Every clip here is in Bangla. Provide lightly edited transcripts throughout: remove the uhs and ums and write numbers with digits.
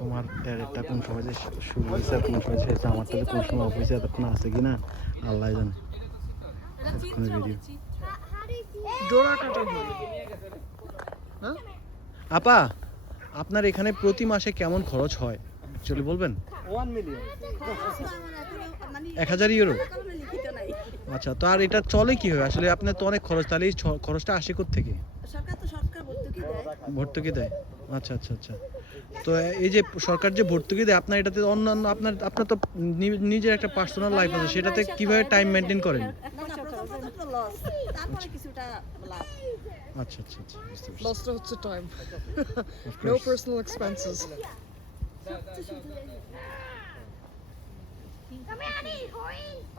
তোমার এটা কোন সময় যে শুরু হয়েছে কোন সময় শেষ হয়েছে আমার তাহলে কোন সময় অফিসে এতক্ষণ আছে কিনা আল্লাহ জানে। আপা আপনার এখানে প্রতি মাসে কেমন খরচ হয় চলে বলবেন? 1 মিলিয়ন। 1000 ইউরো। আচ্ছা, তো আর এটা চলে কি হয় আসলে? আপনার তো অনেক খরচ, তাহলে এই খরচটা আসে কোত্থেকে? সরকার ভর্তুকি দেয়। আচ্ছা আচ্ছা আচ্ছা। তো এই যে সরকার যে ভর্তুকি দেয় আপনার এটাতে অন্যান্য আপনার তো নিজের একটা পার্সোনাল লাইফ আছে, সেটাতে কিভাবে টাইম মেনটেন করেন? আচ্ছা আচ্ছা আচ্ছা, বুঝতে পারছি। লসটা হচ্ছে time, no personal expenses.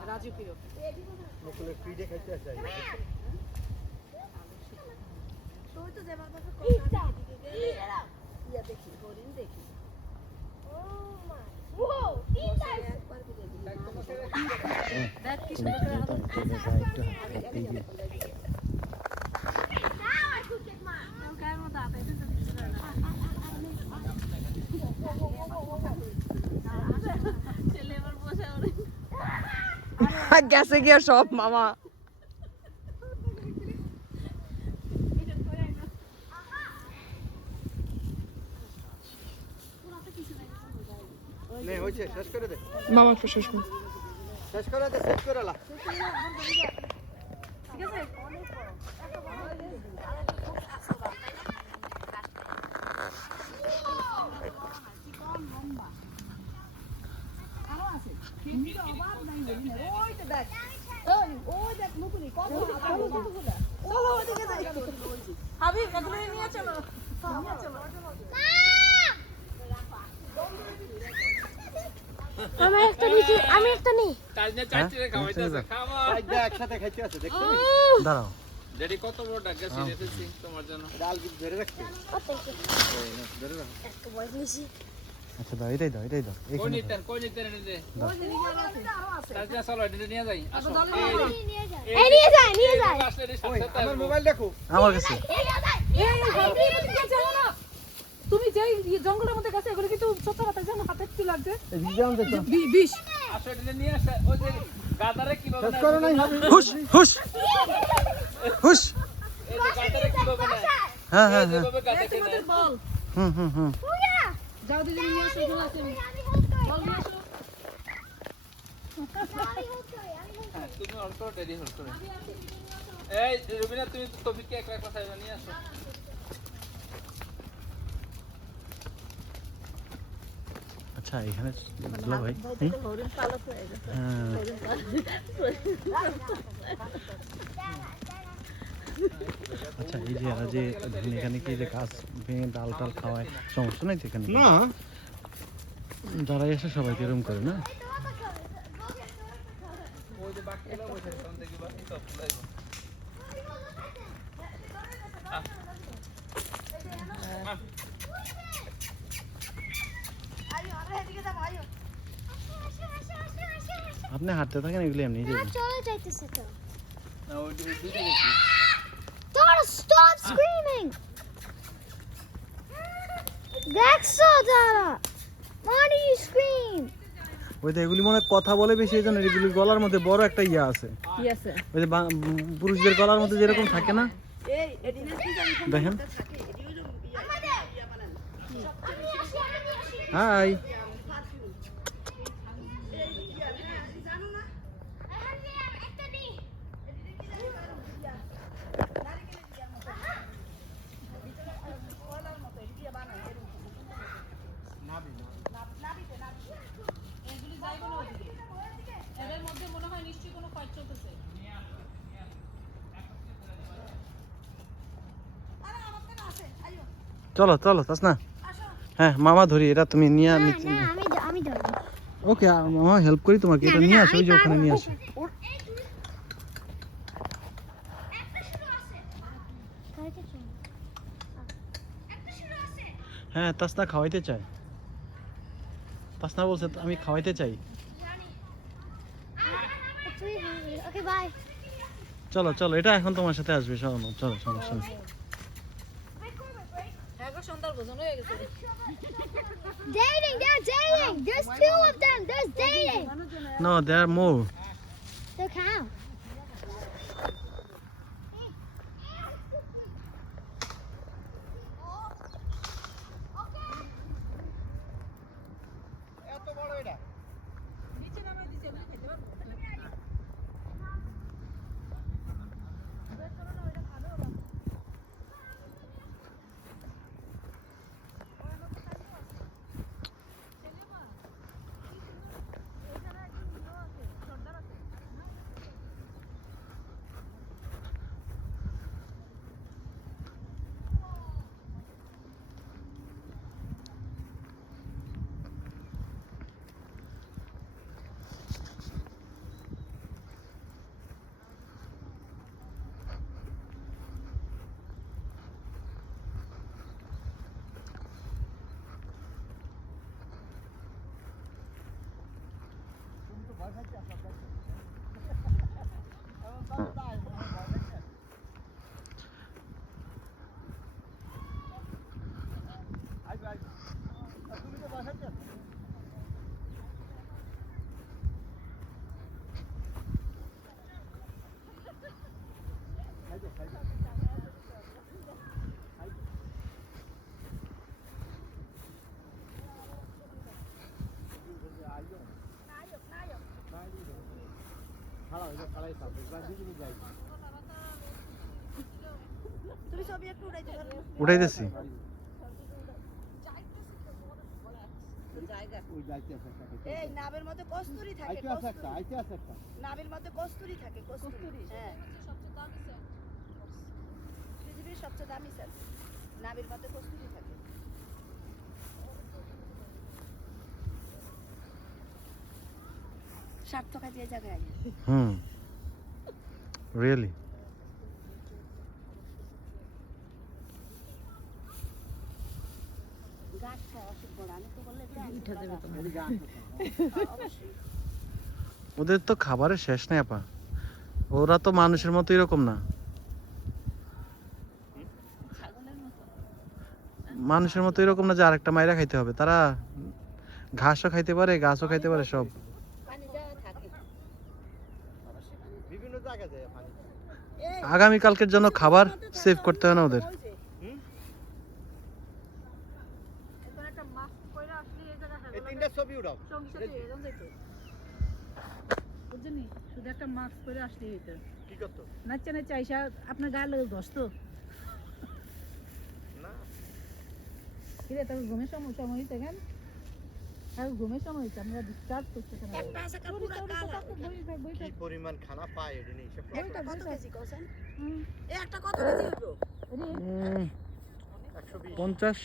Raju প্রিয় নকলের ফ্রিডে খাইতে আসে। তুই তো যেবার কথা ইয়া দেখি হরিণ দেখি। একবার কি দেখি দেখ কি সুন্দর করে গেছে গিয়া সব মামা। নে হইছে, শেষ করে দে মামা একটু শেষ করে শেষ করে দে, শেষ করে লা। ঠিক আছে আমি একটা নেই। একসাথে খাইতে আছে দেখছো? দাঁড়াও, ড্যাডি কত বড় ডাক গেছে রেখেছি তোমার জন্য। ডাল কি ধরে রাখতে? ধরে রাখ। একটা বয়স নিছি। আচ্ছা দাও, এটাই দাও কোন নিতে এনে দে। তাজা চলো এটা নিয়ে যাই। আসো এই নিয়ে যায়। ওই আমার মোবাইল দেখো আমার কাছে। তুমি যেই জঙ্গলের মধ্যে গেছে এগুলো কিন্তু সত্য কথা জানো, হাতে কি লাগবে? বিষ। আসো এটা নিয়ে আসো। ওই যে গাদারে কিভাবে শেষ করো নাই হবে। হুশ হুশ হুশ। এই যে গাদারে কিভাবে না। হ্যাঁ হ্যাঁ হ্যাঁ, কিভাবে গাদাকে তোমাদের বল হুম। যাও দিদি নিয়ে আসো, এগুলো আছে বল নিয়ে আসো। হ্যাঁ তুমি অল্প ড্যাডি হোল্ড করো। এই রুবিনা তুমি টপিককে এক কথা নিয়ে আসো। আচ্ছা এখানে দুলা ভাই আচ্ছা এই যে এরা যে ধরুন এখানে কি যে গাছ ভেঙে ডাল টাল খাওয়ায়, সমস্যা নাই তো এখানে? না যারা এসে সবাইকে এরকম করে না? ওই যে বাকিগুলো বসে তখন দেখি বাকি সব লাগবে। আপনি হাঁটতে থাকেন, এগুলো এমনি যাবে। চলে যাইতেছে তো। না ওই দুইটা গেছি। Dora, stop screaming! দেখছো Dora? Why do you scream? ওই তো এগুলি মনে হয় কথা বলে বেশি, এই জন্য এগুলি গলার মধ্যে বড় একটা ইয়া আছে। কি আছে? ওই যে পুরুষদের গলার মধ্যে যেরকম থাকে না, এই এডিনে কি জানি দেখেন। থাকে এডিও যে ইয়া বানান। হাই, চলো চলো তাসনা। হ্যাঁ মামা ধরি, এটা তুমি নিয়ে না নিচে। না আমি ধরবো। ওকে মামা হেল্প করি তোমাকে, এটা নিয়ে আসো, ওই যে ওখানে নিয়ে আসো। হ্যাঁ তাসনা খাওয়াইতে চাই, তাসনা বলছে আমি খাওয়াইতে চাই। Okay bye. চলো চলো, এটা এখন তোমার সাথে আসবে, চলো চলো সমস্যা নেই। Dating, they're dating. There's two of them. There's dating. No, there are more. Look how. এত বড় এটা তুমি তো বাসাতে আছো উঠাইতেছি। এই নাবের মধ্যে কস্তুরি থাকে, আইতে আছে একটা আইতে আছে একটা নাবের মধ্যে কস্তুরি থাকে, কস্তুরি। হ্যাঁ, পৃথিবীর সবচেয়ে দামি সেল, নাবের মধ্যে কস্তুরি থাকে। সার্থক আছে এই জায়গায়। হুম, রিয়েলি। গাছ খায় অসুখ বড়, আমি তো বললে ওদের তো খাবারের শেষ নেই আপা, ওরা তো মানুষের মতো এরকম না, মানুষের মতো এরকম না যে আরেকটা মাইরা খাইতে হবে। তারা ঘাসও খাইতে পারে, গাছও খাইতে পারে, সব। পানি দেওয়া থাকে বিভিন্ন জায়গায় যায় পানি আগামীকালকের জন্য খাবার সেভ করতে হয় না ওদের। ওই যে এখন একটা মাস্ক পরে আসলে এই জায়গা এই তিনটা ছবি উঠাও সঙ্গে সাথে এরকম যাইতো বুঝছেন শুধু একটা মাস্ক পরে আসলে হইতো কি করতো নাচা নাচা আইসা আপনার গায়ে লোক দোস্ত না কিরে তোর ঘুমের সময় হইতে কেন আর ঘুমের সময় হইতে আমরা ডিস্টার্ব করতে কেন একটা আছে পুরো কালা। কি পরিমাণ খানা পায় এটা নেই সব একটা কত কেজি কোসেন? এই একটা কত কেজি হইবো? 120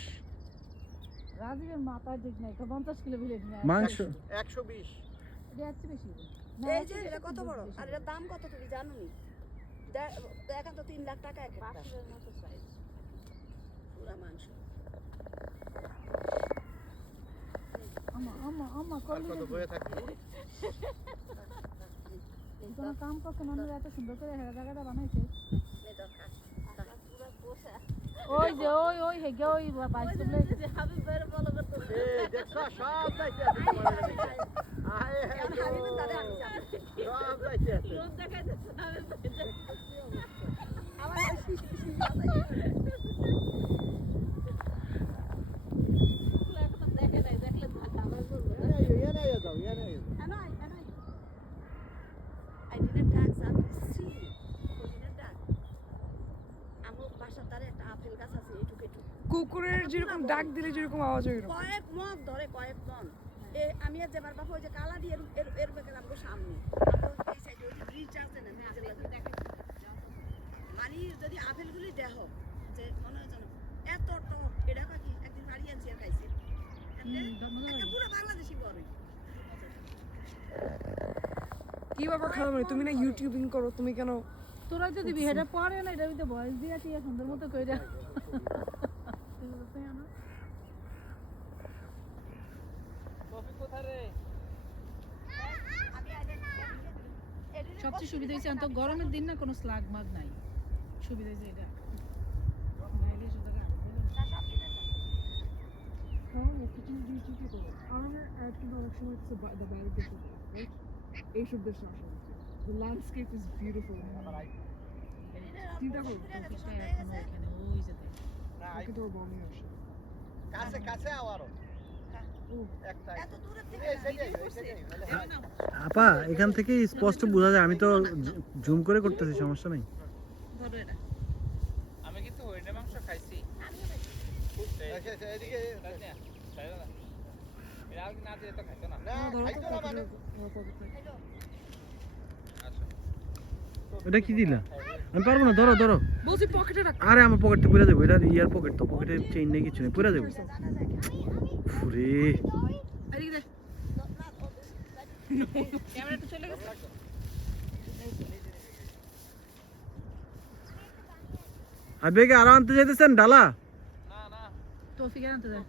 রাজীবের মাথা ঠিক নাই 50 কিলো বিলে নাই মাংস 120 এটা হচ্ছে বেশি এই যে এটা কত বড়, আর এটার দাম কত তুমি জানো নি? দেখেন তো 3 লাখ টাকা এক একটা মতো সাইজ পুরা মাংস। আম্মা আর কত বয়ে থাকবে কোনো কাম করতে মানুষ এত সুন্দর করে হেরা জায়গাটা বানাইছে এই দরকার পুরা পোষা। ওই যে ওই হেগে ওই বাইক তুলে হাবিব ভাইয়ের ফলো করতেছে। এই দেখছ সব যাইতে আছে তোমার দেখে আয় এখন হাবিবের দাদা আমি জানি। সব যাইতে আছে লোক দেখাইতেছে হাবিব ভাই। আমার দেখে নাই, দেখলে আমার বলবো এনে যাও এনে I didn't tax up see. I didn't tax. আমার বাসার ধারে একটা আপেল গাছ আছে এইটুকু এইটুকু। কুকুরের যেরকম ডাক দিলে যেরকম আওয়াজ হয় এরকম। কয়েক মগ ধরে কয়েক মন। আমি আর যাবার বাপা ওই যে কালা দিয়ে এর বেকার আমগো সামনে। আমগো এই সাইডে ওই যে ব্রিজ আছে না ব্রিজের লাগে। মানে যদি আপেলগুলি দেহ যে মনে হয় যেন এত টক এটা কি একদিন বাড়ি আনছি আর খাইছি। একটা পুরো বাংলাদেশি বড়। কি ব্যাপার খাওয়া মানে তুমি না ইউটিউবিং করো, তুমি কেন তোরা তো দিবি হেডা পরে না এটা তো ভয়েস দিয়া টিয়া সুন্দর মতো কইরা টপিক কোথায় রে? সবচেয়ে সুবিধা হয়েছে তো গরমের দিন না কোনো স্লাগ মাগ নাই সুবিধা হয়েছে এটা নাইলে শুধু The landscape is beautiful. চিন্তা করো তৌফিকটা এখনো এখানে ওই যে দেখ। ওকে তোর বমি আসে কাছে কাছে আওয়ারও একটা এত দূরের থেকে এই সেই ভিডিও এই করছে। সেই আপা এখান থেকে স্পষ্ট বোঝা যায়, আমি তো জুম করে করতেছি, সমস্যা নেই। ধরো এটা। আমি কিন্তু হরিণের মাংস খাইছি। এদিকে তাই না? তাই না? এর আগে না দিলে তো খাইতো না। না খাইতো না মানে আচ্ছা। এটা কি দিলা? আমি পারবো না, ধরো ধরো। বলছি পকেটে রাখ আরে আমার পকেটে পুরা যাবো, এটা ইয়ার পকেট তো, পকেটে চেইন নেই, কিছু নেই, পুরা যাবো। ফুরে এদিকে দে ক্যামেরাটা চলে গেছে। আবেগে আরো আনতে যেতেছেন ডালা? না না তৌফিকের আনতে যায়।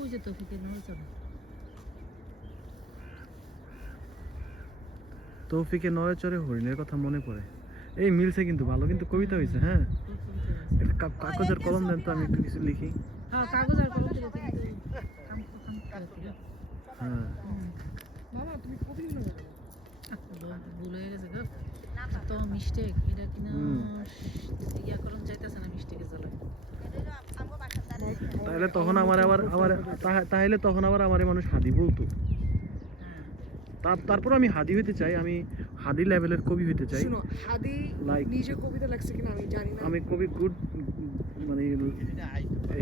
ওই যে তৌফিকের নড়াচড়া। তৌফিকে নড়ে চড়ে হরিণের কথা মনে পড়ে। এই মিলছে কিন্তু, ভালো কিন্তু কবিতা হয়েছে। হ্যাঁ, একটা কাগজের কলম দেন তো, আমি একটু কিছু লিখি। হ্যাঁ কাগজ আর কলম দিলে কিন্তু কাম করতে হ্যাঁ, মামা তুমি কবি না ভুল হয়ে গেছে গো। তো মিস্টেক এটা কিনা ইয়া করুন চাইতেছে না, মিস্টেকে চলে। তাহলে তখন আমার তাহলে তখন আবার আমারে মানুষ হাদি বলতো। তারপর আমি হাদি হইতে চাই, আমি হাদি লেভেলের কবি হইতে চাই। শুনো হাদি Like- নিজে কবিতা লেখছে কিনা আমি জানি না আমি কবি গুড, মানে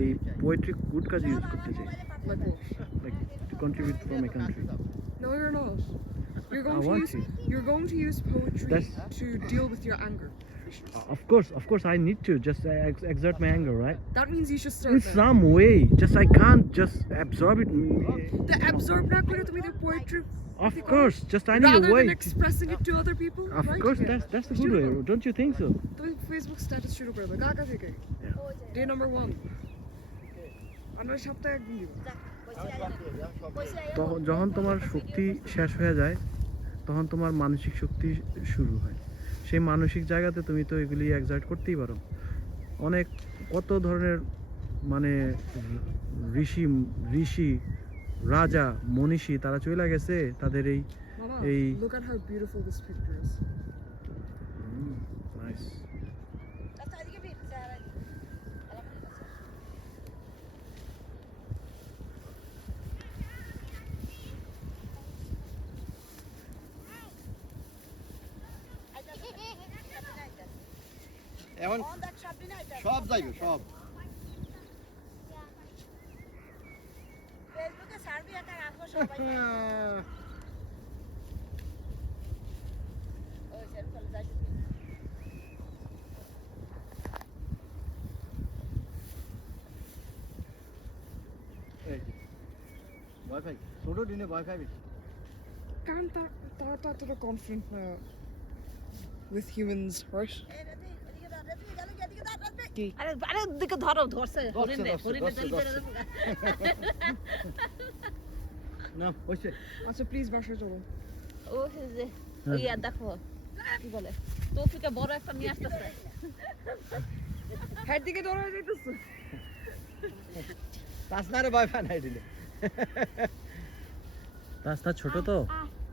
এই পোয়েট্রি গুড কাজে ইউজ করতে চাই, Like what? Like to contribute for my country. No, you're not. You're I going to want use to. you're going to use poetry That's- to deal with your anger. Of course I need to just exert my anger, right? That means you should start In there. some way, just I can't just absorb it. The absorb না করে তুমি the poetry Of course, just I need a rather way. than expressing it to other people. Of right? course, that's the good way. Don't you think so? তুমি Facebook স্ট্যাটাস শুরু করে দাও কাকা থেকে ডে নাম্বার 1 আমরা সপ্তাহে একদিন দিব যখন তোমার শক্তি শেষ হয়ে যায়, তখন তোমার মানসিক শক্তি শুরু হয়। সেই মানসিক জায়গাতে তুমি তো এগুলি এক্সার্ট করতেই পারো। অনেক কত ধরনের মানে ঋষি রাজা মনীষী তারা চলে গেছে তাদের এই মামা এই look at how beautiful this picture is. Nice. এখন সব যাইবে সব ফেসবুকে সার্ভে একটা রাখো সবাই ওই সেল চলে যাইছে ওয়াইফাই ছোট দিনে ওয়াইফাই কারণ তারা তো এতটা কনফিডেন্ট না with humans, right? এই রে এদিকে দাও এদিকে গেল এদিকে দাও আরে আরে দিকে ধরো, ধরছে হরিণে হরিণে ধরছে, চলে ধরছে। না হইছে আচ্ছা প্লিজ বাসায় চলো ও যে ইয়া দেখো কি বলে তৌফিকে বড় একটা নিয়ে আসতেছে। হেড দিকে দৌড়ে যাইতেছে তাসনারে ওয়াইফাই নাই দিলে তাসনা ছোট তো,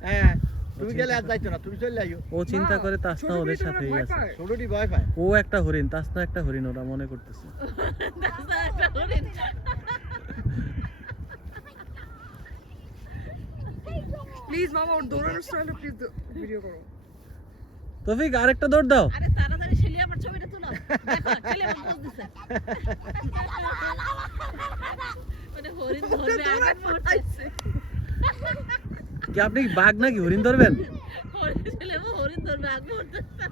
হ্যাঁ তুমি গেলে আর যাইতো না, তুমি চলে আইও ও চিন্তা মা, করে তাসনা ছোট ওদের মেয়েটা সাথেই ভয় আছে। পায়। ছোটটি ওয়াইফাই ও একটা হরিণ, তাসনা একটা হরিণ, ওরা মনে করতেছে। একটা হরিণ। প্লিজ মামা ওর দৌড়ানোর স্টাইলটা প্লিজ ভিডিও করো তৌফিক আরেকটা দৌড় দাও। আরে তাড়াতাড়ি ছেলে আমার ছবিটা তুলো, দেখো ছেলে আমার পোজ দিছে। মানে হরিণ ধরবে আগে পড়তেছে। কি আপনি কি বাঘ নাকি হরিণ ধরবেন? হরিণ ছেলে হরিণ ধরবে আগে পড়তেছে।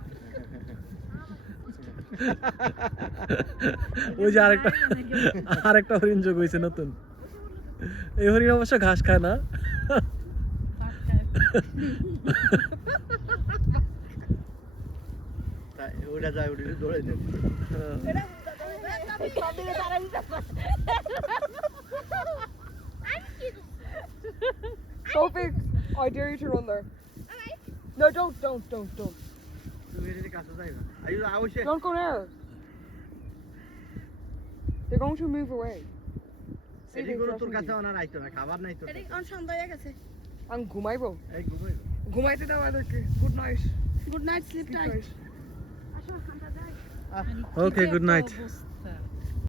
ওই যে আরেকটা হরিণ যোগ হয়েছে নতুন। এই হরিণ অবশ্য ঘাস খায় না। ওটা যায় ওটা দৌড়াই দেব Sophie, I dare you to run there. No, don't. তুমি এর কাছে যাইবা আইও আওছে Don't go there. They're going to move away. See, এটি they're গরু তোর dropping কাছে you. অনার আইতো না খাবার নাই তোর এটি কাছে। অন সন্ধ্যা হয়ে গেছে আমি ঘুমাইবো এই ঘুমাই ঘুমাইতে দাও এদেরকে good night good night sleep slip time tight আসো আমরা যাই মানে Okay, কি good একটা night. অবস্থা।